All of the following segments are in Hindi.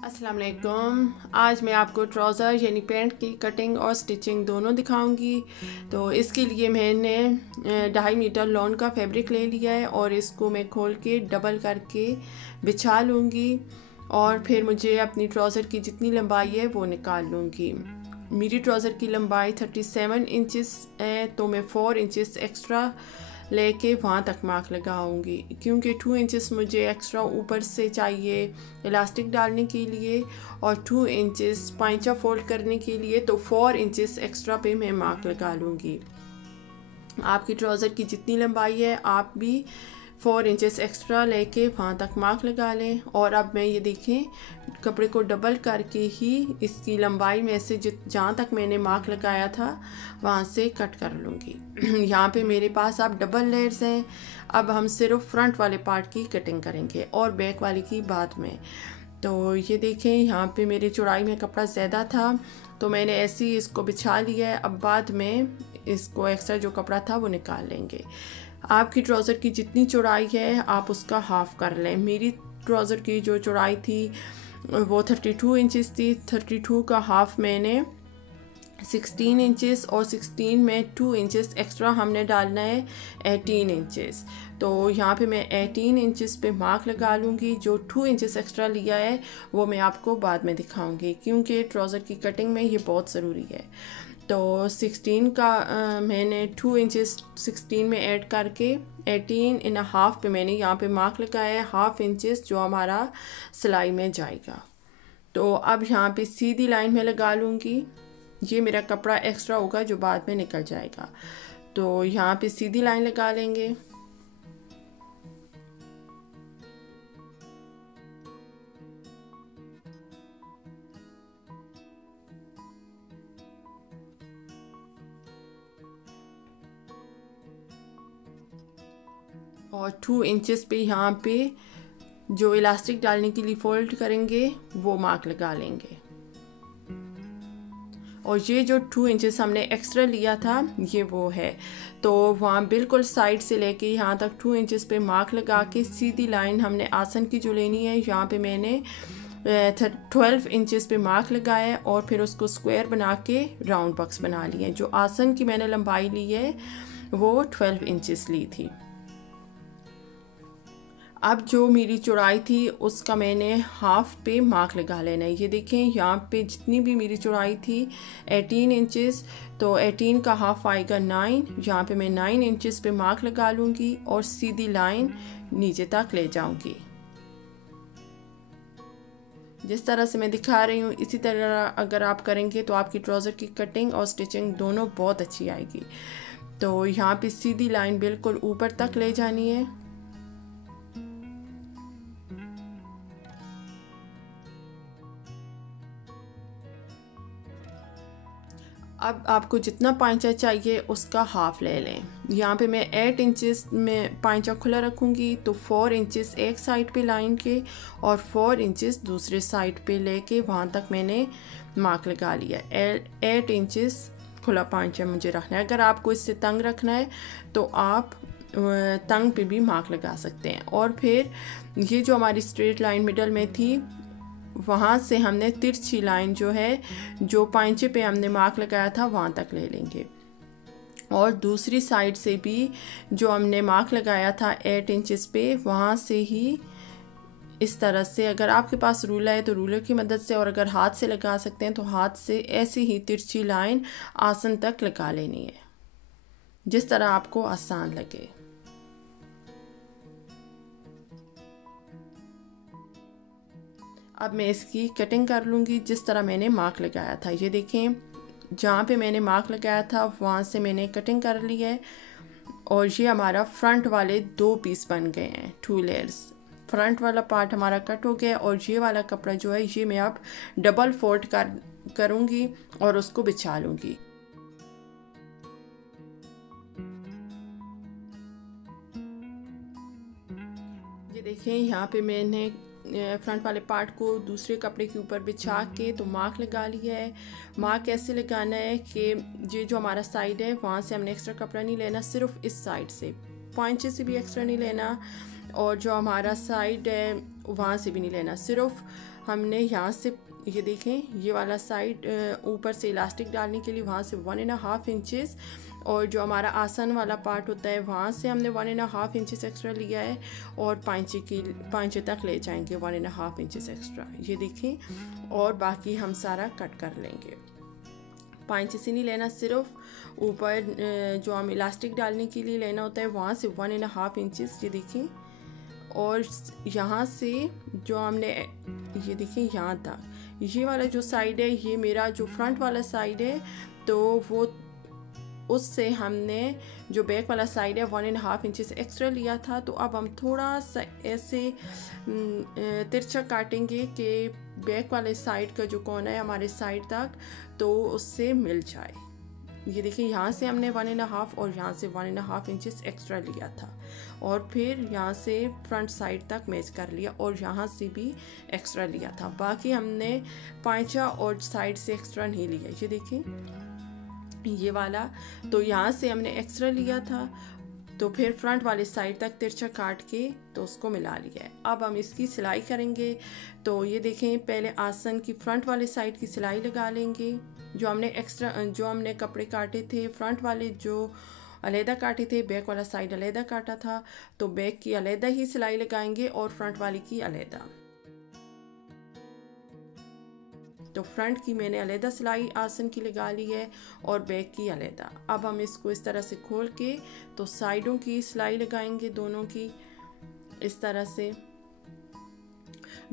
अस्सलाम वालेकुम। आज मैं आपको ट्राउज़र यानी पैंट की कटिंग और स्टिचिंग दोनों दिखाऊंगी। तो इसके लिए मैंने 2.5 मीटर लॉन का फैब्रिक ले लिया है और इसको मैं खोल के डबल करके बिछा लूँगी और फिर मुझे अपनी ट्राउज़र की जितनी लंबाई है वो निकाल लूँगी। मेरी ट्राउज़र की लंबाई 37 इंचेस है, तो मैं 4 इंचेस एक्स्ट्रा लेके वहाँ तक मार्क लगाऊंगी, क्योंकि 2 इंचेस मुझे एक्स्ट्रा ऊपर से चाहिए इलास्टिक डालने के लिए और 2 इंचेस पाइचा फोल्ड करने के लिए, तो 4 इंचेस एक्स्ट्रा पे मैं मार्क लगा लूँगी। आपकी ट्राउज़र की जितनी लंबाई है आप भी 4 इंचेस एक्स्ट्रा लेके वहाँ तक मार्क लगा लें। और अब मैं ये देखें कपड़े को डबल करके ही इसकी लंबाई में से जहाँ तक मैंने मार्क लगाया था वहाँ से कट कर लूँगी। यहाँ पे मेरे पास अब डबल लेयर्स हैं। अब हम सिर्फ फ्रंट वाले पार्ट की कटिंग करेंगे और बैक वाले की बाद में। तो ये देखें यहाँ पे मेरे चौड़ाई में कपड़ा ज़्यादा था तो मैंने ऐसे ही इसको बिछा लिया है। अब बाद में इसको एक्स्ट्रा जो कपड़ा था वो निकाल लेंगे। आपकी ट्राउज़र की जितनी चौड़ाई है आप उसका हाफ़ कर लें। मेरी ट्राउज़र की जो चौड़ाई थी वो 32 इंचेस थी। 32 का हाफ़ मैंने 16 इंचेस और 16 में 2 इंचेस एक्स्ट्रा हमने डालना है 18 इंचेस। तो यहाँ पे मैं 18 इंचेस पे मार्क लगा लूँगी। जो 2 इंचेस एक्स्ट्रा लिया है वो मैं आपको बाद में दिखाऊंगी, क्योंकि ट्राउज़र की कटिंग में ये बहुत ज़रूरी है। तो 16 का मैंने 2 इंचेस 16 में ऐड करके 18.5 पे मैंने यहाँ पे मार्क लगाया है, हाफ इंचेस जो हमारा सिलाई में जाएगा। तो अब यहाँ पे सीधी लाइन में लगा लूँगी। ये मेरा कपड़ा एक्स्ट्रा होगा जो बाद में निकल जाएगा। तो यहाँ पे सीधी लाइन लगा लेंगे। और 2 इंचेस पे यहाँ पे जो इलास्टिक डालने के लिए फोल्ड करेंगे वो मार्क लगा लेंगे। और ये जो 2 इंचेस हमने एक्स्ट्रा लिया था ये वो है। तो वहाँ बिल्कुल साइड से लेके यहाँ तक 2 इंचेस पे मार्क लगा के सीधी लाइन हमने आसन की जो लेनी है, यहाँ पे मैंने 12 इंचेस पे मार्क लगाया है और फिर उसको स्क्वायर बना के राउंड बॉक्स बना लिए। जो आसन की मैंने लंबाई ली है वो 12 इंचेस ली थी। अब जो मेरी चौड़ाई थी उसका मैंने हाफ पे मार्क लगा लेना है। ये देखें यहाँ पे जितनी भी मेरी चौड़ाई थी 18 इंचेस, तो 18 का हाफ आएगा 9। यहाँ पे मैं 9 इंचेस पे मार्क लगा लूँगी और सीधी लाइन नीचे तक ले जाऊँगी। जिस तरह से मैं दिखा रही हूँ इसी तरह अगर आप करेंगे तो आपकी ट्राउज़र की कटिंग और स्टिचिंग दोनों बहुत अच्छी आएगी। तो यहाँ पे सीधी लाइन बिल्कुल ऊपर तक ले जानी है। अब आपको जितना पाइचा चाहिए उसका हाफ ले लें। यहाँ पे मैं 8 इंचेस में पाइचा खुला रखूँगी, तो 4 इंचेस एक साइड पे लाइन के और 4 इंचेस दूसरे साइड पे लेके वहाँ तक मैंने मार्क लगा लिया। 8 इंचेस खुला पाइचा मुझे रखना है। अगर आपको इससे तंग रखना है तो आप तंग पे भी मार्क लगा सकते हैं। और फिर ये जो हमारी स्ट्रेट लाइन मिडल में थी वहाँ से हमने तिरछी लाइन जो है जो पाइचे पे हमने मार्क लगाया था वहाँ तक ले लेंगे। और दूसरी साइड से भी जो हमने मार्क लगाया था 8 इंचेस पे वहाँ से ही इस तरह से, अगर आपके पास रूलर है तो रूलर की मदद से, और अगर हाथ से लगा सकते हैं तो हाथ से ऐसी ही तिरछी लाइन आसन तक लगा लेनी है, जिस तरह आपको आसान लगे। अब मैं इसकी कटिंग कर लूँगी जिस तरह मैंने मार्क लगाया था। ये देखें जहाँ पे मैंने मार्क लगाया था वहाँ से मैंने कटिंग कर ली है और ये हमारा फ्रंट वाले 2 पीस बन गए हैं, 2 लेयर्स। फ्रंट वाला पार्ट हमारा कट हो गया और ये वाला कपड़ा जो है ये मैं अब डबल फोल्ड करूँगी और उसको बिछा लूँगी। ये देखें यहाँ पे मैंने फ्रंट वाले पार्ट को दूसरे कपड़े के ऊपर बिछा के तो मार्क लगा लिया है। मार्क कैसे लगाना है कि ये जो हमारा साइड है वहाँ से हमने एक्स्ट्रा कपड़ा नहीं लेना, सिर्फ इस साइड से, पाइचे से भी एक्स्ट्रा नहीं लेना और जो हमारा साइड है वहाँ से भी नहीं लेना, सिर्फ हमने यहाँ से ये देखें ये वाला साइड ऊपर से इलास्टिक डालने के लिए वहाँ से 1.5 इंचेस, और जो हमारा आसन वाला पार्ट होता है वहाँ से हमने 1.5 इंचेस एक्स्ट्रा लिया है, और पाँचे तक ले जाएंगे 1.5 इंचेस एक्स्ट्रा, ये देखें। और बाकी हम सारा कट कर लेंगे। 5 से नहीं लेना, सिर्फ ऊपर जो हम इलास्टिक डालने के लिए लेना होता है वहाँ से 1.5 इंचेस, ये देखें। और यहाँ से जो हमने ये देखें यहाँ तक, ये वाला जो साइड है ये मेरा जो फ्रंट वाला साइड है, तो वो उससे हमने जो बैक वाला साइड है 1.5 इंचेस एक्स्ट्रा लिया था। तो अब हम थोड़ा सा ऐसे तिरछा काटेंगे कि बैक वाले साइड का जो कोना है हमारे साइड तक तो उससे मिल जाए। ये देखिए यहाँ से हमने 1.5 और यहाँ से 1.5 इंचेस एक्स्ट्रा लिया था, और फिर यहाँ से फ्रंट साइड तक मैच कर लिया, और यहाँ से भी एक्स्ट्रा लिया था। बाकी हमने पांचा और साइड से एक्स्ट्रा नहीं लिया। ये देखिए ये वाला, तो यहाँ से हमने एक्स्ट्रा लिया था, तो फिर फ्रंट वाले साइड तक तिरछा काट के तो उसको मिला लिया है। अब हम इसकी सिलाई करेंगे। तो ये देखें, पहले आसन की फ्रंट वाले साइड की सिलाई लगा लेंगे। जो हमने कपड़े काटे थे फ्रंट वाले जो अलहदा काटे थे, बैक वाला साइड अलहदा काटा था, तो बैक की अलहदा ही सिलाई लगाएंगे और फ्रंट वाली की अलहदा। तो फ्रंट की मैंने अलहदा सिलाई आसन की लगा ली है और बैक की अलहदा। अब हम इसको इस तरह से खोल के तो साइडों की सिलाई लगाएंगे, दोनों की इस तरह से।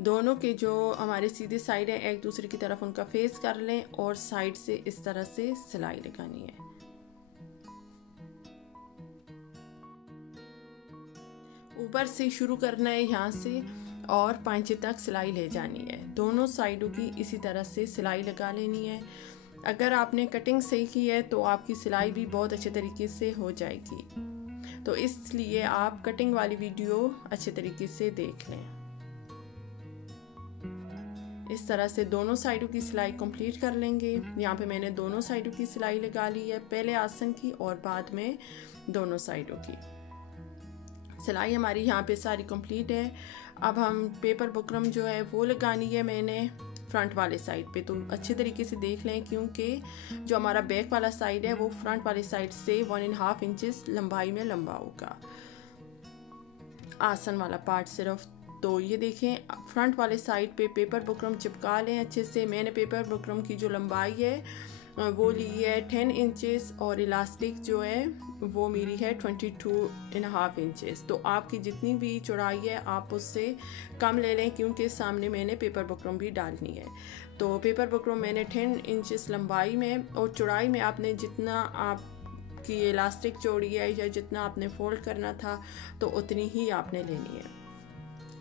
दोनों के जो हमारे सीधे साइड है एक दूसरे की तरफ उनका फेस कर लें और साइड से इस तरह से सिलाई लगानी है। ऊपर से शुरू करना है यहाँ से और पांचे तक सिलाई ले जानी है। दोनों साइडों की इसी तरह से सिलाई लगा लेनी है। अगर आपने कटिंग सही की है तो आपकी सिलाई भी बहुत अच्छे तरीके से हो जाएगी, तो इसलिए आप कटिंग वाली वीडियो अच्छे तरीके से देख लें। इस तरह से दोनों साइडों की सिलाई कंप्लीट कर लेंगे। यहाँ पे मैंने दोनों साइडों की सिलाई लगा ली है, पहले आसन की और बाद में दोनों साइडों की सिलाई हमारी यहाँ पे सारी कंप्लीट है। अब हम पेपर बुकरम जो है वो लगानी है मैंने फ्रंट वाले साइड पे, तो अच्छे तरीके से देख लें क्योंकि जो हमारा बैक वाला साइड है वो फ्रंट वाले साइड से 1.5 इंचेस लंबाई में लंबा होगा, आसन वाला पार्ट सिर्फ। तो ये देखें, फ्रंट वाले साइड पे पेपर बुकरम चिपका लें अच्छे से। मैंने पेपर बुकरम की जो लंबाई है वो ली है 10 इंचेस और इलास्टिक जो है वो मेरी है 22.5 इंचेस। तो आपकी जितनी भी चौड़ाई है आप उससे कम ले लें क्योंकि सामने मैंने पेपर बुकरम भी डालनी है। तो पेपर बुकरम मैंने 10 इंचेस लंबाई में और चौड़ाई में आपने जितना आपकी इलास्टिक चौड़ी है या जितना आपने फोल्ड करना था तो उतनी ही आपने लेनी है।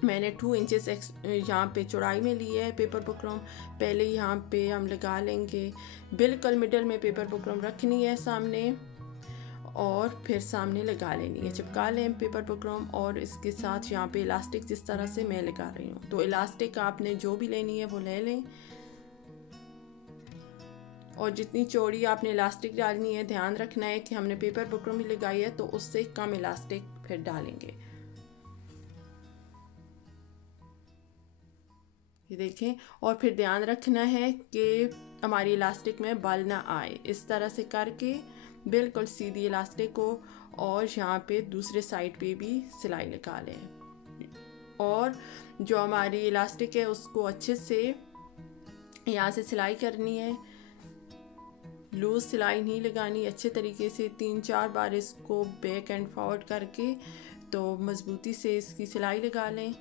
मैंने 2 इंचेस यहाँ पे चौड़ाई में ली है पेपर बुकरम। पहले यहाँ पे हम लगा लेंगे, बिल्कुल मिडल में पेपर बुकरम रखनी है सामने और फिर सामने लगा लेनी है। चिपका लें पेपर बुकरम और इसके साथ यहाँ पे इलास्टिक जिस तरह से मैं लगा रही हूँ। तो इलास्टिक आपने जो भी लेनी है वो ले लें और जितनी चौड़ी आपने इलास्टिक डालनी है ध्यान रखना है कि हमने पेपर बुकरम ही लगाई है तो उससे कम इलास्टिक फिर डालेंगे। ये देखें, और फिर ध्यान रखना है कि हमारी इलास्टिक में बल ना आए। इस तरह से करके बिल्कुल सीधी इलास्टिक को और यहाँ पे दूसरे साइड पे भी सिलाई लगा लें और जो हमारी इलास्टिक है उसको अच्छे से यहाँ से सिलाई करनी है। लूज सिलाई नहीं लगानी, अच्छे तरीके से 3-4 बार इसको बैक एंड फॉरवर्ड करके तो मजबूती से इसकी सिलाई लगा लें।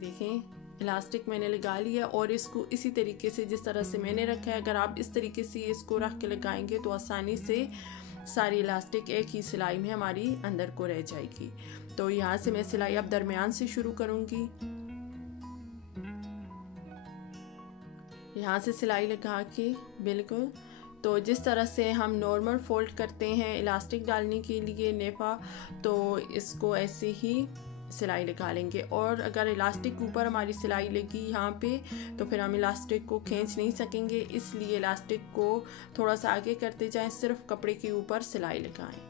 देखें, इलास्टिक मैंने लगा लिया और इसको इसी तरीके से जिस तरह से मैंने रखा है, अगर आप इस तरीके से इसको रख के लगाएंगे तो आसानी से सारी इलास्टिक एक ही सिलाई में हमारी अंदर को रह जाएगी। तो यहाँ से मैं सिलाई अब दरमियान से शुरू करूँगी। यहाँ से सिलाई लगा के बिल्कुल तो जिस तरह से हम नॉर्मल फोल्ड करते हैं इलास्टिक डालने के लिए नेफा, तो इसको ऐसे ही सिलाई लगा लेंगे। और अगर इलास्टिक के ऊपर हमारी सिलाई लगी यहाँ पे तो फिर हम इलास्टिक को खींच नहीं सकेंगे, इसलिए इलास्टिक को थोड़ा सा आगे करते जाएं, सिर्फ कपड़े के ऊपर सिलाई लगाएं।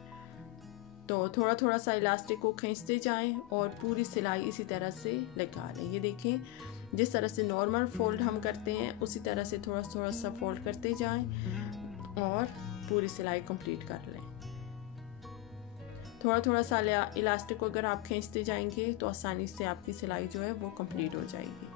तो थोड़ा थोड़ा सा इलास्टिक को खींचते जाएं और पूरी सिलाई इसी तरह से लगा लें। ये देखें, जिस तरह से नॉर्मल फोल्ड हम करते हैं उसी तरह से थोड़ा थोड़ा सा फोल्ड करते जाएं और पूरी सिलाई कंप्लीट कर लें। थोड़ा थोड़ा सा इलास्टिक को अगर आप खींचते जाएंगे तो आसानी से आपकी सिलाई जो है वो कंप्लीट हो जाएगी।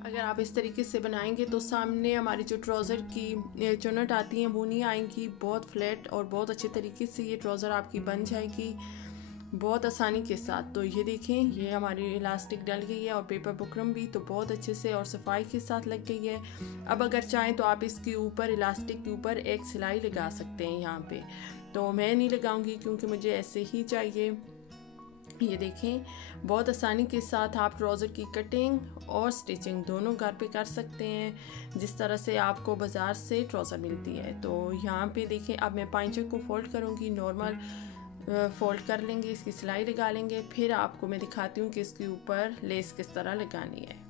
अगर आप इस तरीके से बनाएंगे तो सामने हमारी जो ट्राउज़र की चुन्नट आती हैं वो नहीं आएंगी, बहुत फ्लैट और बहुत अच्छे तरीके से ये ट्राउज़र आपकी बन जाएगी बहुत आसानी के साथ। तो ये देखें, ये हमारी इलास्टिक डल गई है और पेपर बुकरम भी तो बहुत अच्छे से और सफाई के साथ लग गई है। अब अगर चाहें तो आप इसके ऊपर इलास्टिक के ऊपर एक सिलाई लगा सकते हैं यहाँ पे, तो मैं नहीं लगाऊंगी क्योंकि मुझे ऐसे ही चाहिए। ये देखें, बहुत आसानी के साथ आप ट्राउज़र की कटिंग और स्टिचिंग दोनों घर पे कर सकते हैं, जिस तरह से आपको बाज़ार से ट्राउज़र मिलती है। तो यहाँ पे देखें, अब मैं पाइंचे को फोल्ड करूँगी, नॉर्मल फोल्ड कर लेंगे, इसकी सिलाई लगा लेंगे, फिर आपको मैं दिखाती हूँ कि इसके ऊपर लेस किस तरह लगानी है।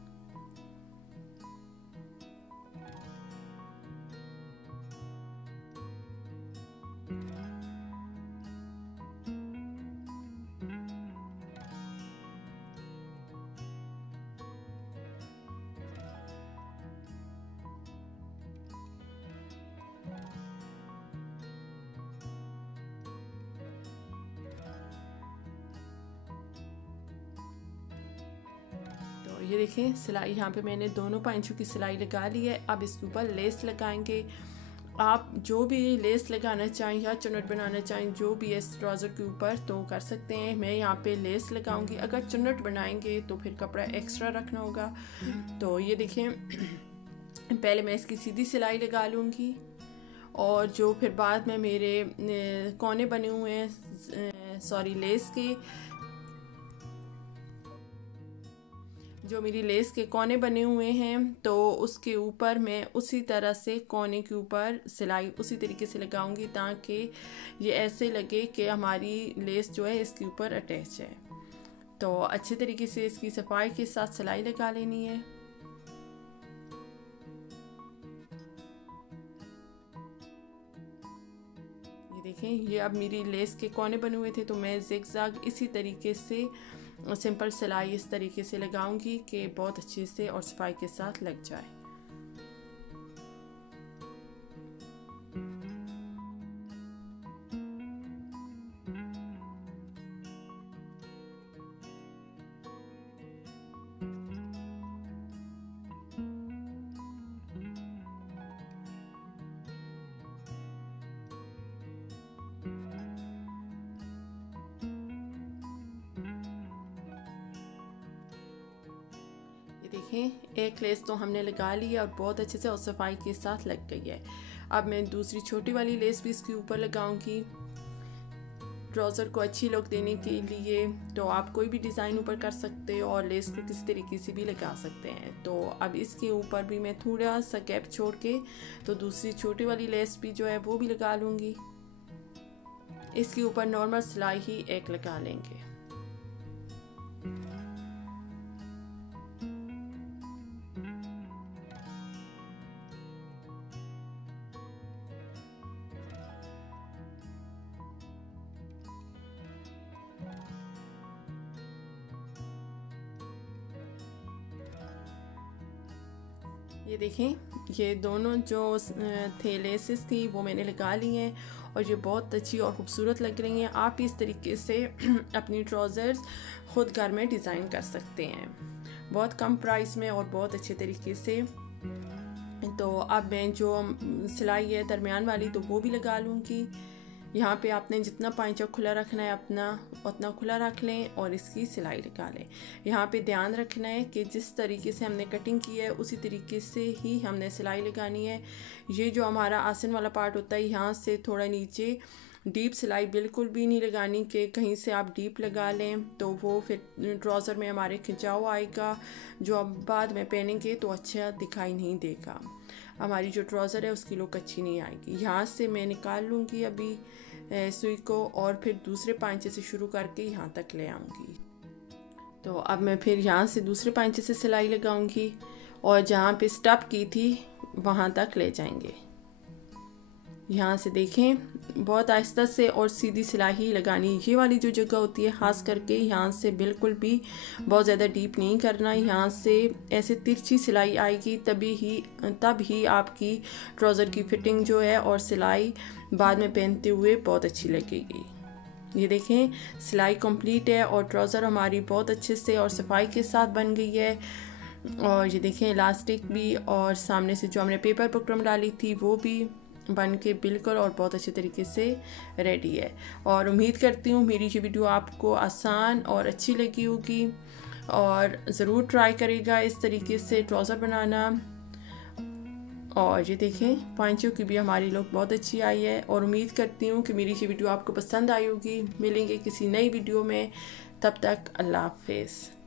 ये देखें, सिलाई यहाँ पे मैंने दोनों पाइंचों की सिलाई लगा ली है। अब इसके ऊपर लेस लगाएंगे। आप जो भी लेस लगाना चाहें या चुन्नट बनाना चाहें, जो भी इस ट्राउज़र के ऊपर तो कर सकते हैं। मैं यहाँ पे लेस लगाऊंगी। अगर चुन्नट बनाएंगे तो फिर कपड़ा एक्स्ट्रा रखना होगा। तो ये देखें, पहले मैं इसकी सीधी सिलाई लगा लूँगी और जो फिर बाद में मेरे कोने बने हुए हैं, सॉरी लेस के, जो मेरी लेस के कोने बने हुए हैं तो उसके ऊपर मैं उसी तरह से कोने के ऊपर सिलाई उसी तरीके से लगाऊंगी ताकि ये ऐसे लगे कि हमारी लेस जो है इसके ऊपर अटैच है। तो अच्छे तरीके से इसकी सफाई के साथ सिलाई लगा लेनी है। ये देखें, ये अब मेरी लेस के कोने बने हुए थे तो मैं ज़िगज़ैग इसी तरीके से सिंपल सिलाई इस तरीके से लगाऊंगी कि बहुत अच्छे से और सफाई के साथ लग जाए। देखें, एक लेस तो हमने लगा ली है और बहुत अच्छे से और सफाई के साथ लग गई है। अब मैं दूसरी छोटी वाली लेस भी इसके ऊपर लगाऊंगी ट्राउज़र को अच्छी लुक देने के लिए। तो आप कोई भी डिज़ाइन ऊपर कर सकते हो और लेस को किसी तरीके से भी लगा सकते हैं। तो अब इसके ऊपर भी मैं थोड़ा सा गैप छोड़ के तो दूसरी छोटी वाली लेस भी जो है वो भी लगा लूँगी। इसके ऊपर नॉर्मल सिलाई ही एक लगा लेंगे। ये देखें, ये दोनों जो थे लेसेस थी वो मैंने लगा ली हैं और ये बहुत अच्छी और ख़ूबसूरत लग रही हैं। आप इस तरीके से अपनी ट्राउज़र्स ख़ुद घर में डिज़ाइन कर सकते हैं, बहुत कम प्राइस में और बहुत अच्छे तरीके से। तो अब मैं जो सिलाई है दरमियान वाली तो वो भी लगा लूँगी। यहाँ पे आपने जितना पाइचा खुला रखना है अपना उतना खुला रख लें और इसकी सिलाई लगा लें। यहाँ पे ध्यान रखना है कि जिस तरीके से हमने कटिंग की है उसी तरीके से ही हमने सिलाई लगानी है। ये जो हमारा आसन वाला पार्ट होता है यहाँ से थोड़ा नीचे डीप सिलाई बिल्कुल भी नहीं लगानी कि कहीं से आप डीप लगा लें तो वो फिर ट्राउज़र में हमारे खिंचाव आएगा, जो अब बाद में पहनेंगे तो अच्छा दिखाई नहीं देगा। हमारी जो ट्राउज़र है उसकी लुक अच्छी नहीं आएगी। यहाँ से मैं निकाल लूँगी अभी सुई को और फिर दूसरे पांचे से शुरू करके यहाँ तक ले आऊँगी। तो अब मैं फिर यहाँ से दूसरे पांचे से सिलाई लगाऊँगी और जहाँ पे स्टॉप की थी वहाँ तक ले जाएंगे। यहाँ से देखें, बहुत आहिस्ता से और सीधी सिलाई ही लगानी। ये वाली जो जगह होती है ख़ास करके यहाँ से बिल्कुल भी बहुत ज़्यादा डीप नहीं करना। यहाँ से ऐसे तिरछी सिलाई आएगी तब ही आपकी ट्राउज़र की फिटिंग जो है और सिलाई बाद में पहनते हुए बहुत अच्छी लगेगी। ये देखें, सिलाई कंप्लीट है और ट्राउज़र हमारी बहुत अच्छे से और सफाई के साथ बन गई है। और ये देखें, इलास्टिक भी और सामने से जो हमने पेपर बुकरम डाली थी वो भी बन के बिल्कुल और बहुत अच्छे तरीके से रेडी है। और उम्मीद करती हूँ मेरी ये वीडियो आपको आसान और अच्छी लगी होगी और ज़रूर ट्राई करेगा इस तरीके से ट्राउज़र बनाना। और ये देखें, पांचों की भी हमारी लुक बहुत अच्छी आई है और उम्मीद करती हूँ कि मेरी ये वीडियो आपको पसंद आई होगी। मिलेंगे किसी नई वीडियो में, तब तक अल्लाह हाफ़िज़।